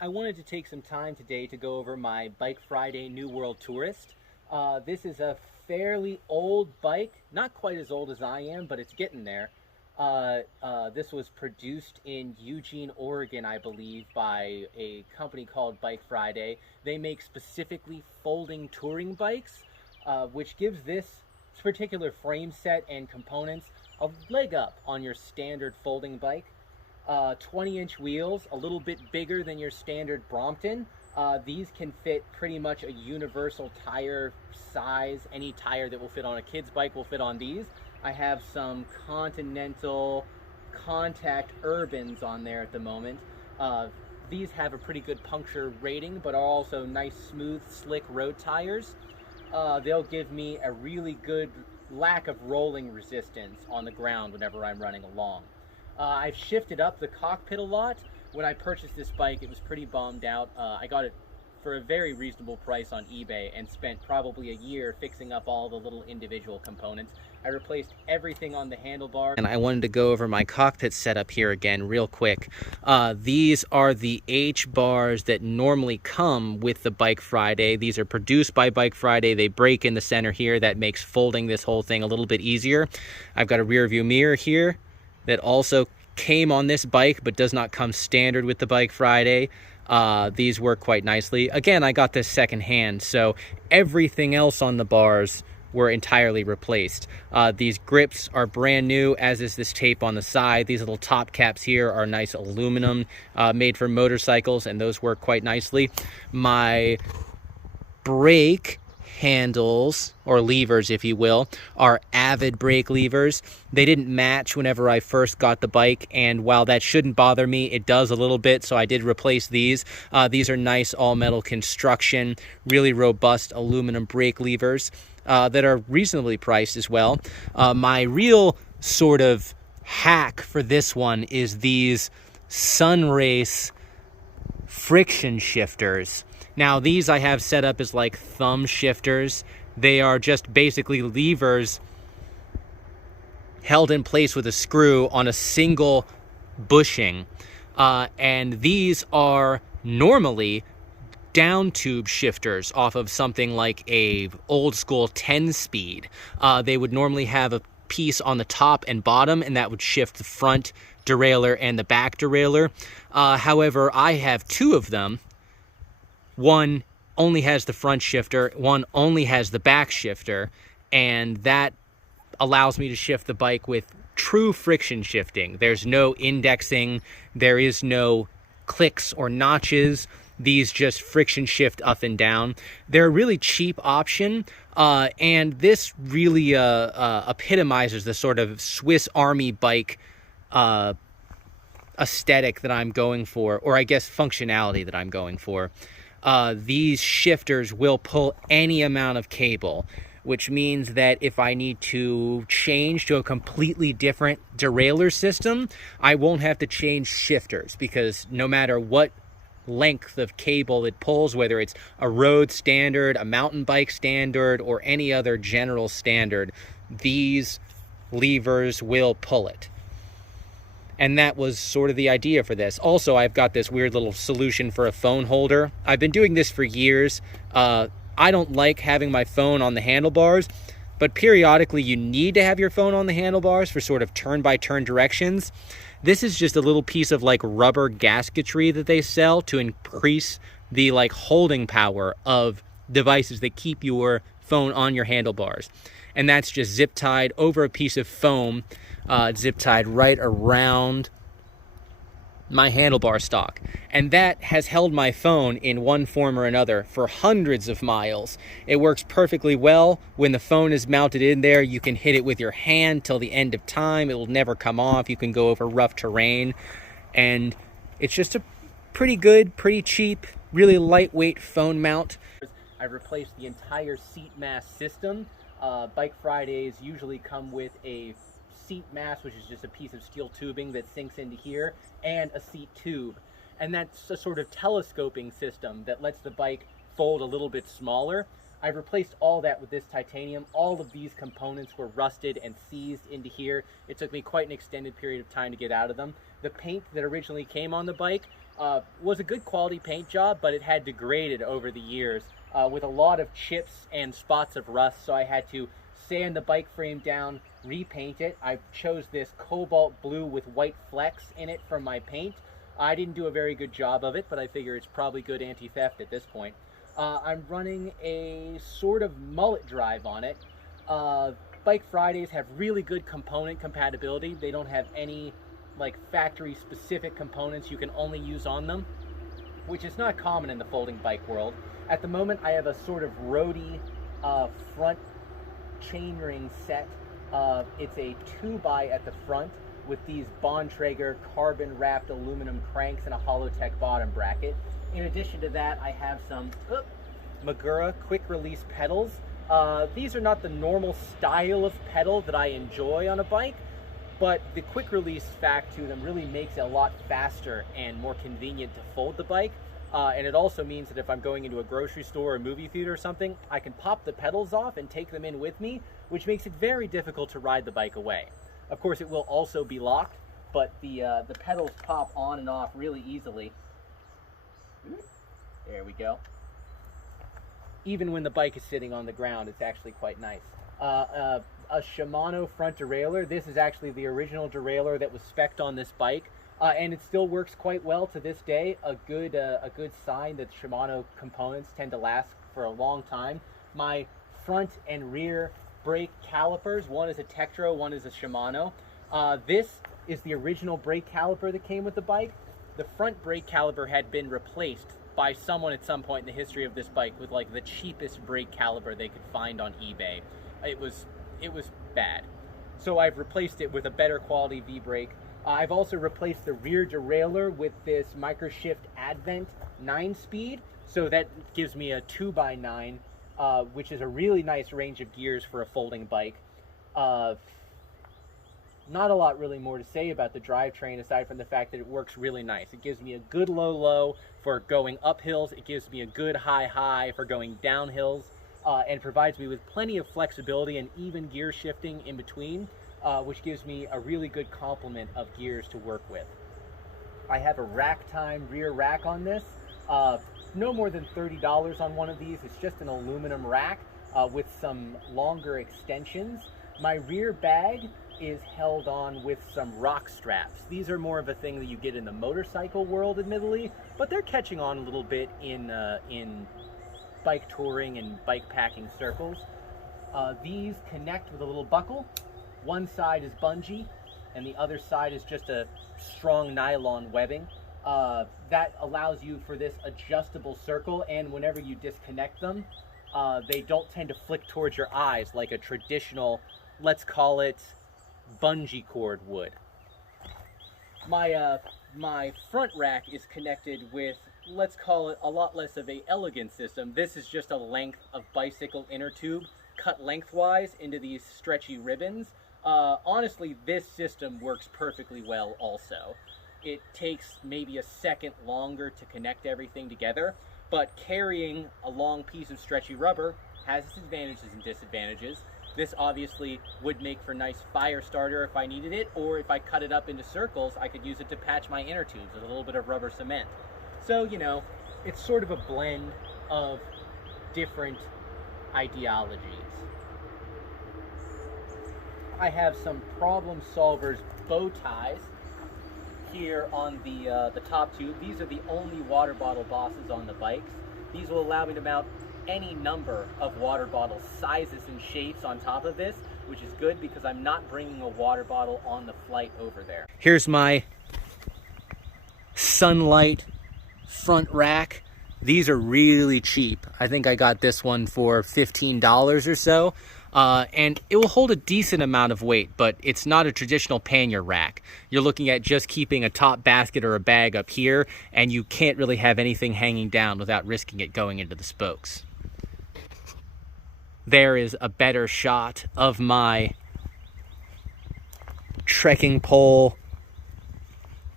I wanted to take some time today to go over my Bike Friday New World Tourist. This is a fairly old bike, not quite as old as I am, but it's getting there. This was produced in Eugene, Oregon, I believe, by a company called Bike Friday. They make specifically folding touring bikes, which gives this particular frame set and components a leg up on your standard folding bike. 20-inch wheels, a little bit bigger than your standard Brompton. These can fit pretty much a universal tire size. Any tire that will fit on a kid's bike will fit on these. I have some Continental Contact Urbans on there at the moment. These have a pretty good puncture rating, but are also nice, smooth, slick road tires. They'll give me a really good lack of rolling resistance on the ground whenever I'm running along. I've shifted up the cockpit a lot. When I purchased this bike, it was pretty bummed out. I got it for a very reasonable price on eBay and spent probably a year fixing up all the little individual components. I replaced everything on the handlebar. And I wanted to go over my cockpit setup here again real quick. These are the H bars that normally come with the Bike Friday. These are produced by Bike Friday. They break in the center here. That makes folding this whole thing a little bit easier. I've got a rear view mirror here that also came on this bike but does not come standard with the Bike Friday. These work quite nicely. Again, I got this secondhand, so everything else on the bars were entirely replaced. These grips are brand new, as is this tape on the side. These little top caps here are nice aluminum, made for motorcycles, and those work quite nicely. My brake handles, or levers if you will, are Avid brake levers. They didn't match whenever I first got the bike, and while that shouldn't bother me, it does a little bit, so I did replace these. These are nice all-metal construction, really robust aluminum brake levers that are reasonably priced as well. My real sort of hack for this one is these Sunrace friction shifters. Now, these I have set up as like thumb shifters. They are just basically levers held in place with a screw on a single bushing. And these are normally down tube shifters off of something like a old school 10-speed. They would normally have a piece on the top and bottom, and that would shift the front derailleur and the back derailleur. However, I have two of them. One only has the front shifter, one only has the back shifter, and that allows me to shift the bike with true friction shifting. There's no indexing, there is no clicks or notches. These just friction shift up and down. They're a really cheap option, and this really epitomizes the sort of Swiss Army bike aesthetic that I'm going for, or I guess functionality that I'm going for. These shifters will pull any amount of cable, which means that if I need to change to a completely different derailleur system, I won't have to change shifters, because no matter what length of cable it pulls, whether it's a road standard, a mountain bike standard, or any other general standard, these levers will pull it. And that was sort of the idea for this. Also, I've got this weird little solution for a phone holder. I've been doing this for years. I don't like having my phone on the handlebars, but periodically you need to have your phone on the handlebars for sort of turn-by-turn directions. This is just a little piece of like rubber gasketry that they sell to increase the like holding power of devices that keep your phone on your handlebars. And that's just zip tied over a piece of foam, zip tied right around my handlebar stock. And that has held my phone in one form or another for hundreds of miles. It works perfectly well. When the phone is mounted in there, you can hit it with your hand till the end of time. It will never come off. You can go over rough terrain. And it's just a pretty good, pretty cheap, really lightweight phone mount. I replaced the entire seat mast system. Bike Fridays usually come with a seat mast, which is just a piece of steel tubing that sinks into here, and a seat tube. And that's a sort of telescoping system that lets the bike fold a little bit smaller. I've replaced all that with this titanium. All of these components were rusted and seized into here. It took me quite an extended period of time to get out of them. The paint that originally came on the bike was a good quality paint job, but it had degraded over the years with a lot of chips and spots of rust, so I had to sand the bike frame down, repaint it. I chose this cobalt blue with white flecks in it from my paint. I didn't do a very good job of it, but I figure it's probably good anti-theft at this point. I'm running a sort of mullet drive on it. Bike Fridays have really good component compatibility. They don't have any like factory specific components you can only use on them, which is not common in the folding bike world. At the moment I have a sort of roadie front chainring set. It's a 2x at the front with these Bontrager carbon wrapped aluminum cranks and a Hollowtech bottom bracket. In addition to that, I have some Magura quick release pedals. These are not the normal style of pedal that I enjoy on a bike, but the quick release fact to them really makes it a lot faster and more convenient to fold the bike. And it also means that if I'm going into a grocery store or a movie theater or something, I can pop the pedals off and take them in with me, which makes it very difficult to ride the bike away. Of course, it will also be locked, but the pedals pop on and off really easily. There we go. Even when the bike is sitting on the ground, it's actually quite nice. A Shimano front derailleur. This is actually the original derailleur that was spec'd on this bike. And it still works quite well to this day. A good sign that Shimano components tend to last for a long time. My front and rear brake calipers, one is a Tektro, one is a Shimano. This is the original brake caliper that came with the bike. The front brake caliper had been replaced by someone at some point in the history of this bike with like the cheapest brake caliper they could find on eBay. It was bad. So I've replaced it with a better quality V-brake. I've also replaced the rear derailleur with this Microshift Advent 9-speed, so that gives me a 2x9, which is a really nice range of gears for a folding bike. Not a lot really more to say about the drivetrain aside from the fact that it works really nice. It gives me a good low-low for going up hills, it gives me a good high-high for going down hills, and provides me with plenty of flexibility and even gear shifting in between. Which gives me a really good complement of gears to work with. I have a rack time rear rack on this. No more than $30 on one of these. It's just an aluminum rack with some longer extensions. My rear bag is held on with some rock straps. These are more of a thing that you get in the motorcycle world, admittedly, but they're catching on a little bit in bike touring and bike packing circles. These connect with a little buckle. One side is bungee, and the other side is just a strong nylon webbing. That allows you for this adjustable circle, and whenever you disconnect them, they don't tend to flick towards your eyes like a traditional, let's call it, bungee cord would. My front rack is connected with, let's call it, a lot less of a elegant system. This is just a length of bicycle inner tube cut lengthwise into these stretchy ribbons. Honestly, this system works perfectly well also. It takes maybe a second longer to connect everything together, but carrying a long piece of stretchy rubber has its advantages and disadvantages. This obviously would make for nice fire starter if I needed it, or if I cut it up into circles, I could use it to patch my inner tubes with a little bit of rubber cement. So, you know, it's sort of a blend of different ideologies. I have some Problem Solvers bow ties here on the top tube. These are the only water bottle bosses on the bikes. These will allow me to mount any number of water bottle sizes and shapes on top of this, which is good because I'm not bringing a water bottle on the flight over there. Here's my Sunlight front rack. These are really cheap. I think I got this one for $15 or so. And it will hold a decent amount of weight, but it's not a traditional pannier rack. You're looking at just keeping a top basket or a bag up here, and you can't really have anything hanging down without risking it going into the spokes. There is a better shot of my trekking pole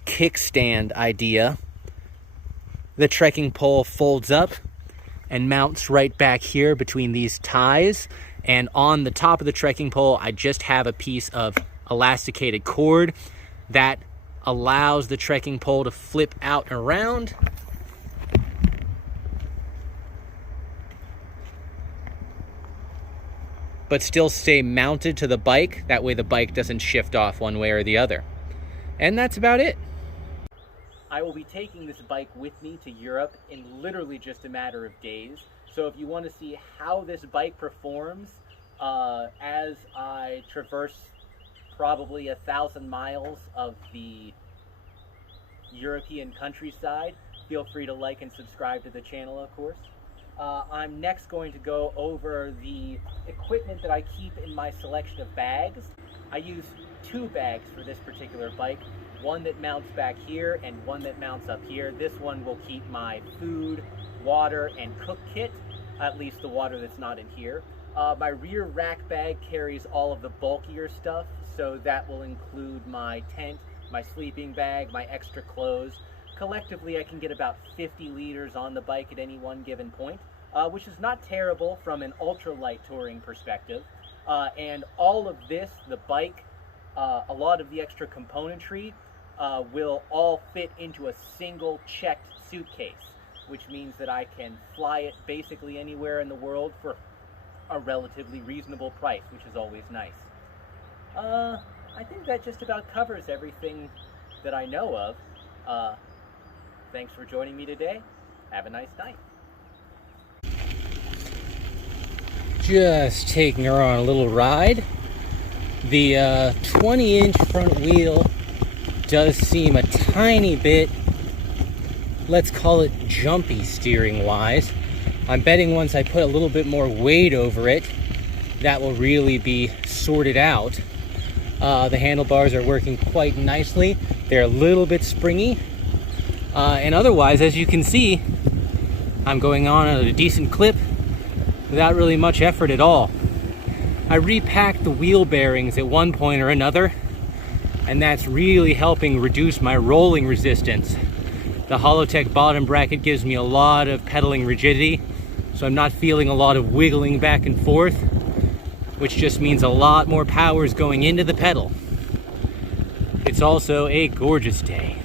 kickstand idea. The trekking pole folds up and mounts right back here between these ties. And on the top of the trekking pole, I just have a piece of elasticated cord that allows the trekking pole to flip out and around. But still stay mounted to the bike. That way the bike doesn't shift off one way or the other. And that's about it. I will be taking this bike with me to Europe in literally just a matter of days. So if you want to see how this bike performs as I traverse probably 1,000 miles of the European countryside, feel free to like and subscribe to the channel, of course. I'm next going to go over the equipment that I keep in my selection of bags. I use 2 bags for this particular bike, one that mounts back here and one that mounts up here. This one will keep my food, water, and cook kit, at least the water that's not in here. My rear rack bag carries all of the bulkier stuff, so that will include my tent, my sleeping bag, my extra clothes. Collectively, I can get about 50 liters on the bike at any one given point, which is not terrible from an ultralight touring perspective. And all of this, the bike, a lot of the extra componentry, will all fit into a single checked suitcase, which means that I can fly it basically anywhere in the world for a relatively reasonable price, which is always nice. I think that just about covers everything that I know of. Thanks for joining me today. Have a nice night. Just taking her on a little ride. The 20-inch front wheel does seem a tiny bit, let's call it jumpy steering wise. I'm betting once I put a little bit more weight over it, that will really be sorted out. The handlebars are working quite nicely. They're a little bit springy. And otherwise, as you can see, I'm going on at a decent clip without really much effort at all. I repacked the wheel bearings at one point or another, and that's really helping reduce my rolling resistance. The Holotech bottom bracket gives me a lot of pedaling rigidity, so I'm not feeling a lot of wiggling back and forth, which just means a lot more power is going into the pedal. It's also a gorgeous day.